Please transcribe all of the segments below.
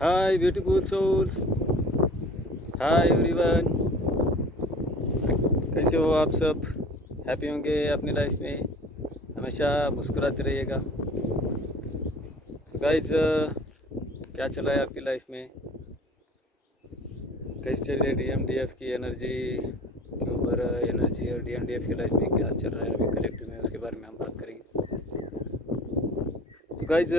हाय beautiful souls. Hi everyone. कैसे हो आप सब? हैप्पी होंगे अपनी लाइफ में, हमेशा मुस्कुराते रहिएगा। तो गाइज, क्या चल रहा है आपकी लाइफ में? कैसे चल रही है डीएमडीएफ की एनर्जी के ऊपर? एनर्जी और डीएमडीएफ की लाइफ में क्या चल रहा है अभी कलेक्टिव में, उसके बारे में हम बात करेंगे। तो गाइज,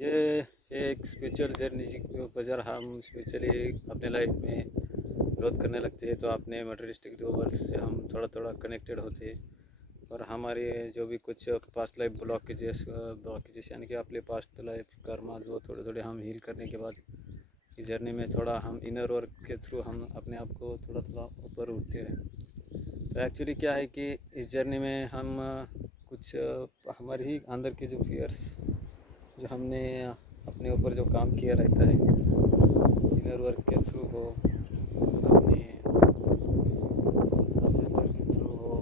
ये एक स्पिरिचुअल जर्नी के ऊपर जरा हम स्पिरिचुअली अपने लाइफ में ग्रोथ करने लगते हैं तो अपने मटेरियलिस्टिक वर्ल्ड से हम थोड़ा थोड़ा कनेक्टेड होते हैं। और हमारे जो भी कुछ पास्ट लाइफ ब्लॉकेजेस यानी कि अपने पास्ट लाइफ कर्मा वो थोड़े थोड़े हम हील करने के बाद इस जर्नी में थोड़ा हम इनर वर्क के थ्रू हम अपने आप को थोड़ा थोड़ा ऊपर उठते हैं। तो एक्चुअली क्या है कि इस जर्नी में हम कुछ हमारे ही अंदर के जो फियर्स जो हमने अपने ऊपर जो काम किया रहता है इनर वर्क के थ्रू हो, अपने एंसेस्टर के थ्रू हो,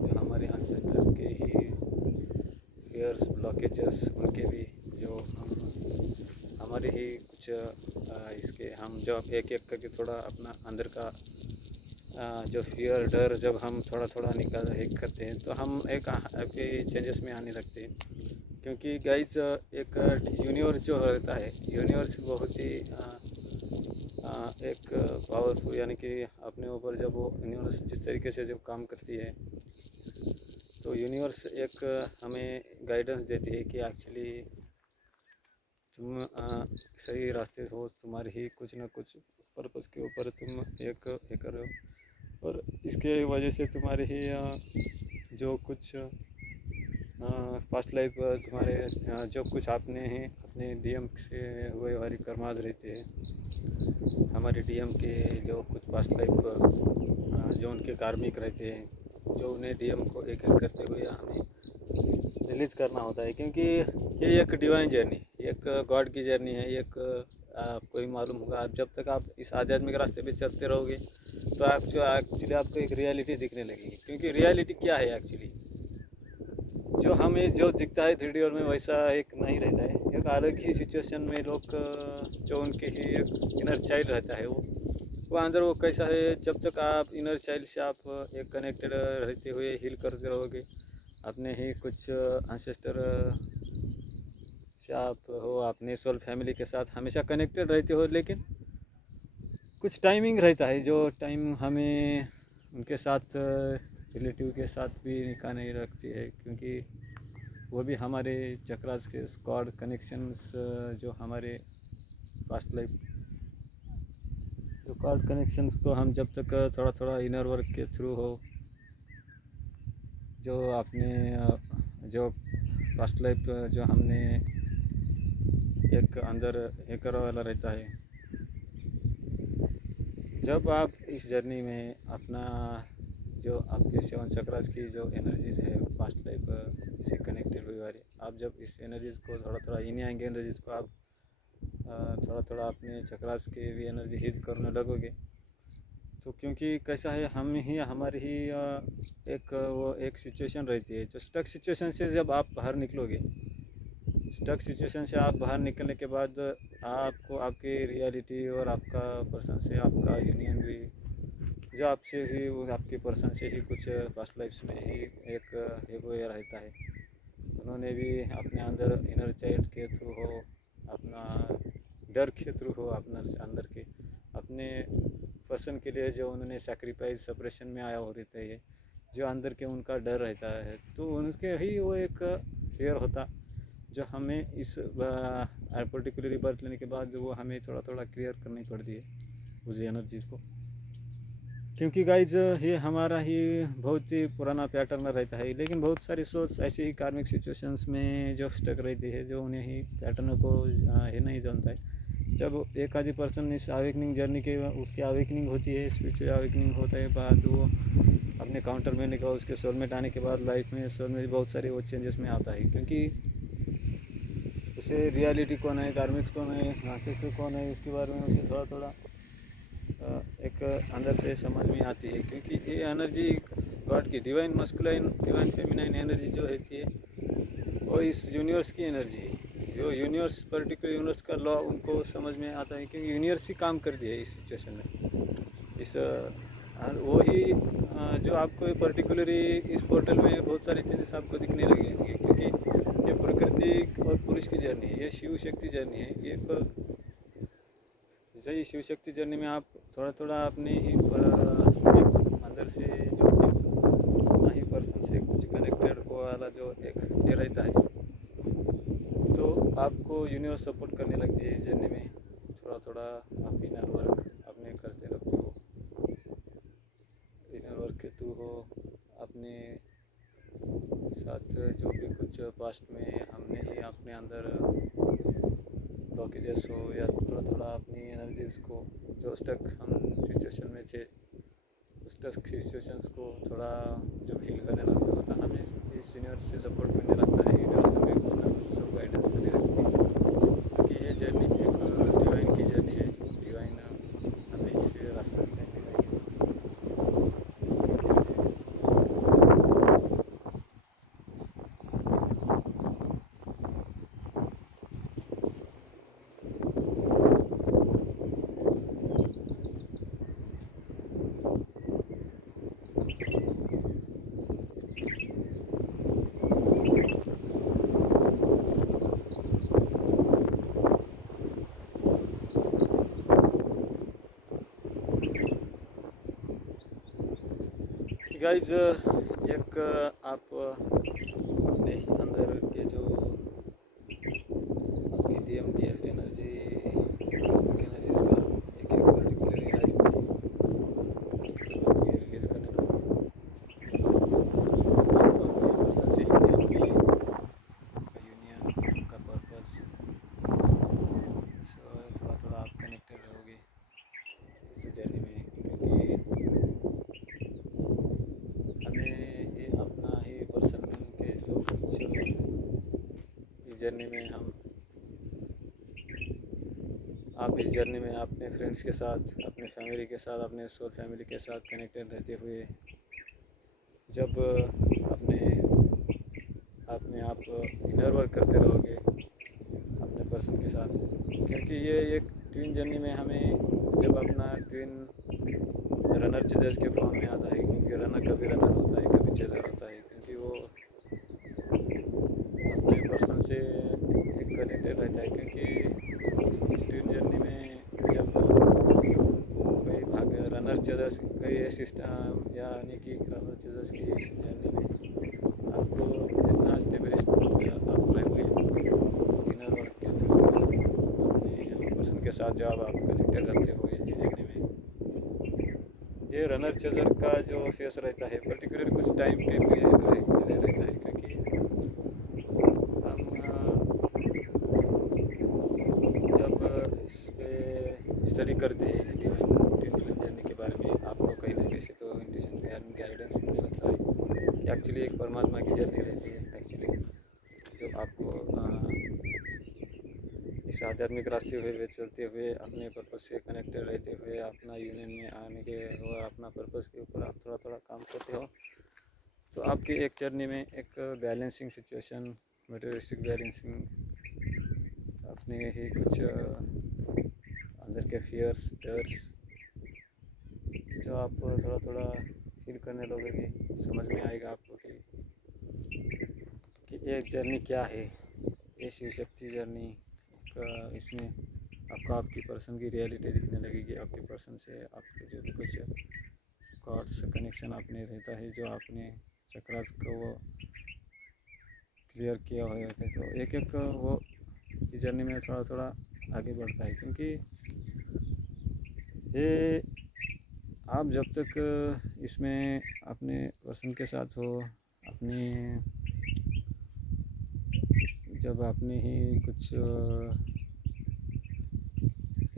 जो हमारे एंसेस्टर के ही फियर्स ब्लॉकेजेस उनके भी जो हम हमारे ही कुछ इसके हम जब एक एक करके थोड़ा अपना अंदर का जो फियर डर जब हम थोड़ा थोड़ा निकाल एक करते हैं तो हम एक आपके चेंजेस में आने लगते हैं। क्योंकि गाइज, एक यूनिवर्स जो रहता है, यूनिवर्स बहुत ही एक पावरफुल यानी कि अपने ऊपर जब वो यूनिवर्स जिस तरीके से जब काम करती है तो यूनिवर्स एक हमें गाइडेंस देती है कि एक्चुअली तुम सही रास्ते हो, तुम्हारे ही कुछ ना कुछ पर्पस के ऊपर तुम एक कर रहे हो। और इसके वजह से तुम्हारे ही जो कुछ पास्ट लाइफ तुम्हारे जो कुछ आपने ही अपने डीएम से हुए वाली कर्माज रहते हैं, हमारे डीएम के जो कुछ पास्ट लाइफ जो उनके कार्मिक रहते हैं जो उन्हें डीएम को एक एक करते हुए हमें रिलीज करना होता है। क्योंकि ये एक डिवाइन जर्नी, एक गॉड की जर्नी है। एक आपको ही मालूम होगा, आप जब तक आप इस आध्यात्मिक रास्ते पे चलते रहोगे तो आप जो एक्चुअली आपको एक रियलिटी दिखने लगेगी। क्योंकि रियलिटी क्या है एक्चुअली, जो हमें जो दिखता है 3D वर्ल्ड में वैसा एक नहीं रहता है। एक अलग ही सिचुएशन में लोग जो उनके ही एक इनर चाइल्ड रहता है वो अंदर वो कैसा है, जब तक आप इनर चाइल्ड से आप एक कनेक्टेड रहते हुए हील करते रहोगे अपने ही कुछ एंसेस्टर से आप हो, अपने सोल फैमिली के साथ हमेशा कनेक्टेड रहते हो। लेकिन कुछ टाइमिंग रहता है जो टाइम हमें उनके साथ रिलेटिव के साथ भी निकालने रखती है। क्योंकि वो भी हमारे चक्रास के स्क्वाड कनेक्शंस जो हमारे पास्ट लाइफ जो कार्ड कनेक्शंस को हम जब तक थोड़ा थोड़ा इनर वर्क के थ्रू हो, जो अपने जो पास्ट लाइफ जो हमने एक अंदर हैकर वाला रहता है, जब आप इस जर्नी में अपना जो आपके 7 चक्रास की जो एनर्जीज है पास्ट लाइफ से कनेक्टेड हुई वाली, आप जब इस एनर्जीज को थोड़ा थोड़ा इन्हीं आएंगे एनर्जीज को आप थोड़ा थोड़ा अपने चक्रास की भी एनर्जी हील करने लगोगे। तो क्योंकि कैसा है, हम ही हमारी ही एक वो एक सिचुएशन रहती है जो स्टक सिचुएशन से जब आप बाहर निकलोगे, स्टक सिचुएशन से आप बाहर निकलने के बाद आपको आपकी रियलिटी और आपका पर्सन से आपका यूनियन भी जो आपसे ही वो आपके पर्सन से ही कुछ पास्ट लाइफ्स में ही एक एगो ये रहता है। उन्होंने भी अपने अंदर इनर चाइल्ड के थ्रू हो, अपना डर के थ्रू हो, अपना अंदर के अपने पर्सन के लिए जो उन्होंने सेक्रीफाइस सेपरेशन में आया हो रहता है, जो अंदर के उनका डर रहता है, तो उनके ही वो एक फेयर होता जो हमें इस पर्टिकुलरली बर्थ लेने के बाद जो वो हमें थोड़ा थोड़ा क्लियर करनी पड़ती है उस एनर्जीज को। क्योंकि गाइज ये हमारा ही बहुत ही पुराना पैटर्न रहता है। लेकिन बहुत सारी सोच ऐसी ही कार्मिक सिचुएशंस में जो स्टक रहती है, जो उन्हें ही पैटर्न को ही नहीं जानता है। जब एक आधी पर्सन इस अवेकनिंग जर्नी के उसकी अवेकनिंग होती है, स्पिरिचुअल अवेकनिंग होता है बाद वो अपने काउंटर में निकला उसके सोलमेट आने के बाद लाइफ में सोलमेट बहुत सारे वो चेंजेस में आता है। क्योंकि उसे रियलिटी कौन है, कार्मिक्स कौन है, एंसेस्टर कौन है, इसके बारे में उसे थोड़ा थोड़ा एक अंदर से समझ में आती है। क्योंकि ये एनर्जी गॉड की divine masculine divine feminine energy जो रहती है वो इस यूनिवर्स की एनर्जी है। जो यूनिवर्स पर्टिकुलर यूनिवर्स का लॉ उनको समझ में आता है, क्योंकि यूनिवर्स ही काम कर दिया है इस सिचुएशन में। इस वही जो आपको पर्टिकुलरली इस पोर्टल में बहुत सारी चेंजेस आपको दिखने लगेंगे, क्योंकि ये प्रकृति और पुरुष की जर्नी है, ये शिव शक्ति जर्नी है। ये जैसे ही शिव शक्ति जर्नी में आप थोड़ा थोड़ा अपने ही एक अंदर से जो अपना ही पर्सन से कुछ कनेक्टेड हो वाला जो एक ये रहता है, तो आपको यूनिवर्स सपोर्ट करने लगती है इस जर्नी में। थोड़ा थोड़ा आप इनर वर्क अपने करते रहते हो, इनर वर्क के थ्रू हो अपने साथ जो भी कुछ पास्ट में हमने ही अपने अंदर ब्लॉकेजेस हो, या थोड़ा थोड़ा अपनी एनर्जीज को जो स्टक हम सिचुएशन में थे, उस स्टक सिचुएशंस को थोड़ा जो फील करने लगते हो, तो हमें इस यूनिवर्स से सपोर्ट मिलने लगता है। यूनिवर्स हमें कुछ ना कुछ सब गाइडेंस करने लगती है, क्योंकि ये जर्नी एक डिवाइन की जर्नी है। डिवाइन हमें इस रास्ता दिखाएंगे। गाइज एक आप अपने ही अंदर के जो आपकी DMDF एनर्जी एनर्जीज का एक एक पर्टिकुलर आज में रिलीज करने लगो। आपको अपने पर्सन से यूनियन का पर्पस थोड़ा थोड़ा आप कनेक्टेड रहोगे इस जर्नी में, क्योंकि हमें ये अपना ही पर्सन के जो कुछ इस जर्नी में आप इस जर्नी में अपने फ्रेंड्स के साथ, अपने फैमिली के साथ, अपने सोल फैमिली के साथ कनेक्टेड रहते हुए जब अपने आप इनर वर्क करते रहोगे अपने पर्सन के साथ, क्योंकि ये एक ट्विन जर्नी में हमें जब अपना ट्विन रनर चेजर्स के फॉर्म में आता है, क्योंकि रनर कभी रनर होता है, कभी चेजर होता है, क्योंकि वो अपने पर्सन से एक कनेक्टेड रहता है। क्योंकि इस ट्विन जर्नी में जब कोई भाग रनर चेजर्स का ये सिस्टम, यानी कि रनर चेजर्स की इस जर्नी में आपको जितना स्टेबलिस्ट आप रहोगे इनर वर्क के थ्रू अपने पर्सन के साथ जब आप कनेक्टेड रहते हो ये जर्नी में, ये रनर चेजर का जो फेस रहता है पर्टिकुलर कुछ टाइम के लिए रहता है, क्योंकि हम जब इस पे स्टडी करते हैं इस डिवाइन जर्नी के बारे में, आपको कहीं ना कहीं से तो इंट्यूशन गाइडेंस मिलने लगता है कि एक्चुअली एक परमात्मा की जर्नी रहती है एक्चुअली, जो आपको इस आध्यात्मिक रास्ते हुए चलते हुए अपने पर्पस से कनेक्टेड रहते हुए अपना यूनियन में आने के और अपना पर्पस के ऊपर आप थोड़ा थोड़ा काम करते हो, तो आपकी एक जर्नी में एक बैलेंसिंग सिचुएशन, मटेरियलिस्टिक बैलेंसिंग, अपने ही कुछ अंदर के फियर्स डर्स जो आप थोड़ा थोड़ा फील करने लगोगे, समझ में आएगा आपको कि ये जर्नी क्या है, ये शिव शक्ति जर्नी का। इसमें आपको आपकी पर्सन की रियलिटी दिखने लगेगी, आपके पर्सन से आपके जो भी कुछ कॉर्ड्स कनेक्शन आपने रहता है, जो आपने चक्रास को वो क्लियर किया हुआ होता है, तो एक एक वो इस जर्नी में थोड़ा थोड़ा आगे बढ़ता है। क्योंकि ये आप जब तक इसमें अपने पर्सन के साथ हो, अपने जब अपने ही कुछ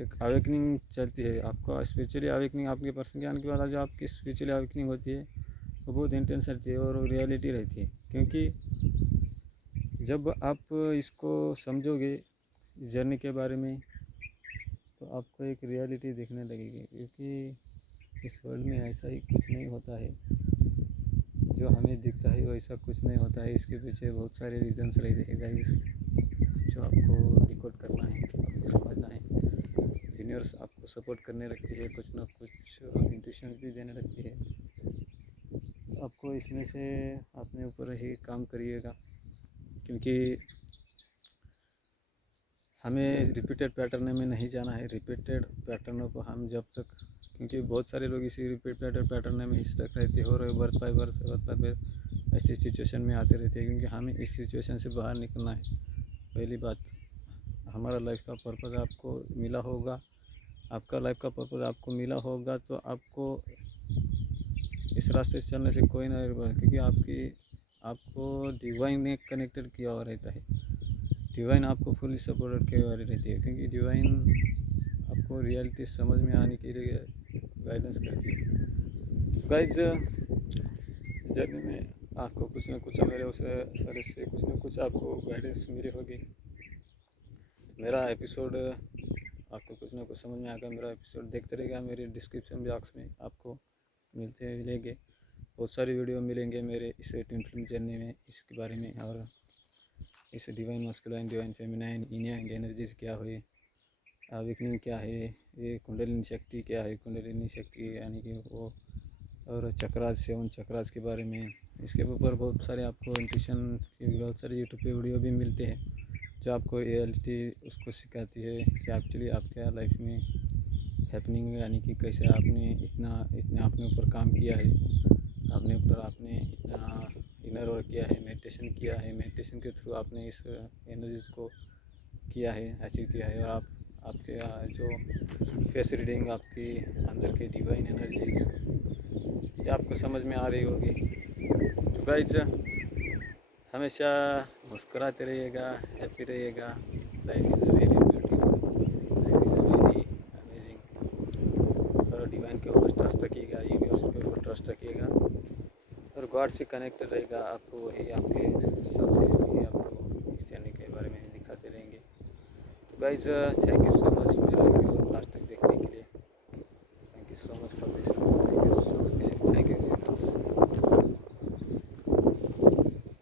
एक अवेकनिंग चलती है, आपको स्पिरिचुअली अवेकनिंग आपके पर्सन के आने के बाद जो आपकी स्पिरिचुअली अवेकनिंग होती है वो बहुत इंटेंस रहती है और रियलिटी रहती है। क्योंकि जब आप इसको समझोगे जर्नी के बारे में, तो आपको एक रियलिटी दिखने लगेगी, क्योंकि इस वर्ल्ड में ऐसा ही कुछ नहीं होता है जो हमें दिखता है, वैसा कुछ नहीं होता है। इसके पीछे बहुत सारे रीजंस रहते हैं गाइस, जो आपको रिकॉर्ड करना है, आपको समझना है। यूनिवर्स आपको सपोर्ट करने लगती है, कुछ ना कुछ इंट्यूशन भी देने लगती है। आपको इसमें से अपने ऊपर ही काम करिएगा, क्योंकि हमें रिपीटेड पैटर्न में नहीं जाना है। रिपीटेड पैटर्नों को हम जब तक, क्योंकि बहुत सारे लोग इसी रिपीटेड पैटर्न में ही स्टक रहते हैं और वर्क बाय वर्क ऐसी सिचुएशन में आते रहते हैं, क्योंकि हमें इस सिचुएशन से बाहर निकलना है। पहली बात, हमारा लाइफ का पर्पज़ आपको मिला होगा, आपका लाइफ का पर्पज़ आपको मिला होगा तो आपको इस रास्ते से चलने से कोई ना रोके, क्योंकि आपको डिवाइन ने कनेक्टेड किया हुआ रहता है। डिवाइन आपको फुली सपोर्टेड किए हुए रहती है, क्योंकि डिवाइन आपको रियलिटी समझ में आने के लिए गाइडेंस करती है। गाइज, जर्नी में आपको कुछ ना कुछ मेरे उस सर से कुछ ना कुछ आपको गाइडेंस मिली होगी। मेरा एपिसोड आपको कुछ ना कुछ समझ में आएगा। मेरा एपिसोड देखते रहिएगा, मेरे डिस्क्रिप्शन बॉक्स में आपको मिलेंगे बहुत सारी वीडियो मिलेंगे मेरे इस ट्विन फ्लेम जर्नी में, इसके बारे में, और इस divine masculine, divine feminine, yin yang energies क्या हुई, अवेकनिंग क्या है, ये कुंडलिनी शक्ति क्या है, कुंडलिनी शक्ति यानी कि वो, और चक्रास, 7 चक्रास के बारे में। इसके ऊपर बहुत सारे आपको इंट्यूशन की बहुत सारे यूट्यूब पे वीडियो भी मिलते हैं, जो आपको रियलिटी उसको सिखाती है कि एक्चुअली आपके लाइफ में हैपनिंग, यानी कि कैसे आपने इतना अपने ऊपर काम किया है, अपने ऊपर आपने इतना इनर वर्क किया है, मेडिटेशन किया है, मेडिटेशन के थ्रू आपने इस एनर्जीज को किया है, अचीव किया है। और आपके जो फेस रीडिंग, आपकी अंदर के डिवाइन एनर्जीज, ये आपको समझ में आ रही होगी। तो गाइस, हमेशा मुस्कुराते रहिएगा, हैप्पी रहिएगा। Life is a very beautiful, life is a very amazing. और डिवाइन के ऊपर ट्रस्ट रखिएगा, यूनिवर्स के ऊपर ट्रस्ट रखिएगा और गॉड से कनेक्टेड रहेगा। आपको वही आपके साथ से वही आपको इस जर्नी के बारे में दिखाते रहेंगे। तो guys, thank you so much. मेरा